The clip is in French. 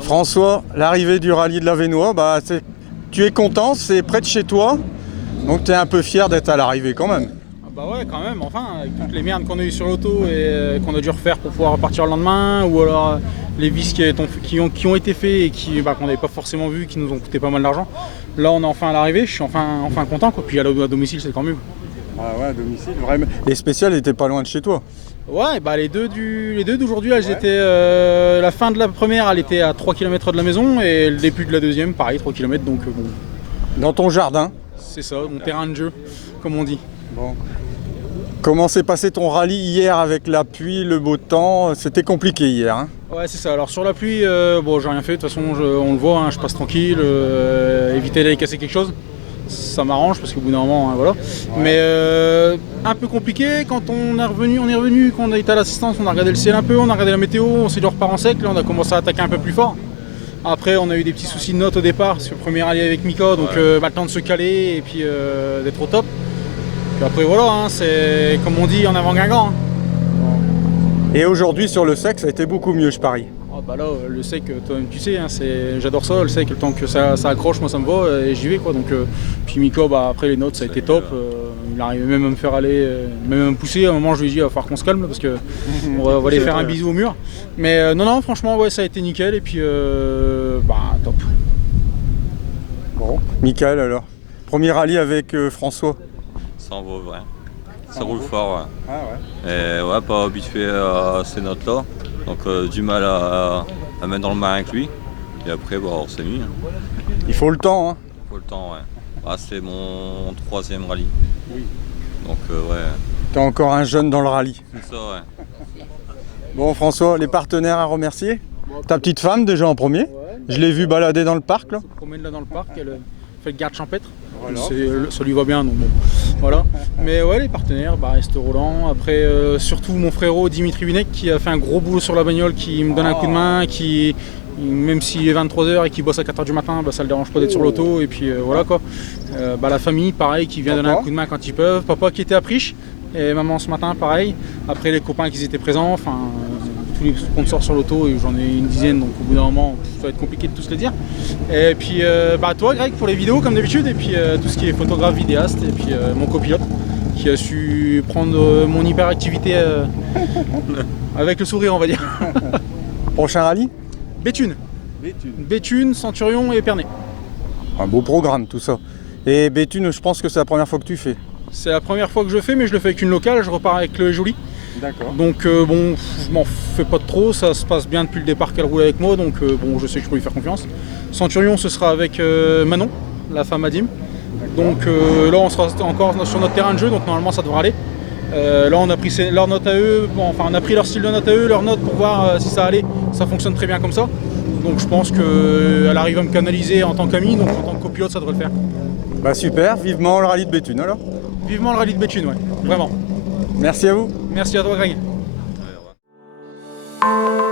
François, l'arrivée du rallye de l'Avesnois, tu es content, c'est près de chez toi, donc tu es un peu fier d'être à l'arrivée quand même. Ah bah ouais, quand même, enfin, avec toutes les merdes qu'on a eues sur l'auto et qu'on a dû refaire pour pouvoir repartir le lendemain, ou alors les vis qui ont été faits et qu'on n'avait pas forcément vu, qui nous ont coûté pas mal d'argent. Là, on est enfin à l'arrivée, je suis enfin content, quoi. Puis à domicile, c'est quand mieux. Ah ouais, à domicile, vraiment. Les spéciales étaient pas loin de chez toi. Ouais, les deux d'aujourd'hui, elles étaient. La fin de la première, elle était à 3 km de la maison, et le début de la deuxième, pareil, 3 km, donc bon. Dans ton jardin? C'est ça, mon terrain de jeu, comme on dit. Bon. Comment s'est passé ton rallye hier avec la pluie, le beau temps? C'était compliqué hier, hein? Ouais, c'est ça. Alors sur la pluie, j'ai rien fait. De toute façon, on le voit, hein, je passe tranquille. Éviter d'aller casser quelque chose, ça m'arrange parce qu'au bout d'un moment, hein, voilà. Ouais. Mais un peu compliqué quand on est revenu, quand on a été à l'assistance, on a regardé le ciel un peu, on a regardé la météo, on s'est dit on repart en sec. Là, on a commencé à attaquer un peu plus fort. Après, on a eu des petits soucis de notes au départ, sur le premier rallye avec Mika, donc le temps de se caler et puis d'être au top. Puis après voilà, hein, c'est comme on dit en avant Guingamp. Hein. Et aujourd'hui sur le sec, ça a été beaucoup mieux, je parie. Oh bah là, le sec, toi-même tu sais, hein, j'adore ça, le sec, le temps que ça accroche, moi ça me va et j'y vais quoi. Donc, puis Miko, après les notes, ça a été top. Il arrivait même à me faire aller, même à me pousser. À un moment, je lui ai dit, il va falloir qu'on se calme parce que on va aller faire un bisou au mur. Mais non, franchement, ouais, ça a été nickel et puis top. Bon, Michael alors, premier rallye avec François. Ça en vaut vrai. Ça roule fort, ouais. Ah ouais. Et ouais, pas habitué à ces notes-là. Donc du mal à mettre dans le main avec lui. Et après, on s'est mis. Hein. Il faut le temps, hein. Il faut le temps, ouais. C'est mon 3e rallye. Oui. Donc ouais. T'es encore un jeune dans le rallye. C'est ça, ouais. Bon François, les partenaires à remercier. Ta petite femme déjà en premier. Ouais. Je l'ai vu balader dans le parc là. Elle se promène là dans le parc, elle fait le garde champêtre. Voilà. Ça lui va bien, donc bon, voilà. Mais ouais, les partenaires, Resto Roland. Après, surtout mon frérot Dimitri Vinek qui a fait un gros boulot sur la bagnole, qui me donne un coup de main, qui, même s'il est 23h et qu'il bosse à 4h du matin, ça le dérange pas d'être sur l'auto. Et puis voilà quoi. La famille, pareil, qui vient donner un coup de main quand ils peuvent. Papa qui était à Priche, et maman ce matin, pareil. Après, les copains qui étaient présents, tous les sponsors sur l'auto, j'en ai une dizaine, donc au bout d'un moment ça va être compliqué de tous les dire. Et puis toi Greg pour les vidéos comme d'habitude, et puis tout ce qui est photographe, vidéaste, et puis mon copilote qui a su prendre mon hyperactivité avec le sourire, on va dire. Prochain rallye? Béthune. Béthune, Centurion et Épernay. Un beau programme tout ça. Et Béthune, je pense que c'est la première fois que tu fais. C'est la première fois que je fais, mais je le fais avec une locale, je repars avec le Joli. D'accord. Donc je m'en fais pas trop, ça se passe bien depuis le départ qu'elle roule avec moi, donc je sais que je peux lui faire confiance. Centurion, ce sera avec Manon, la femme Adim. Donc là on sera encore sur notre terrain de jeu, donc normalement ça devrait aller. Là on a pris leurs notes à eux, on a pris leur style de notes à eux, leurs notes pour voir si ça allait. Ça fonctionne très bien comme ça. Donc je pense qu'elle arrive à me canaliser en tant qu'ami, donc en tant que copilote ça devrait le faire. Super, vivement le rallye de Béthune alors. Vivement le rallye de Béthune, ouais, vraiment. Merci à vous. Merci à toi Greg. Ouais.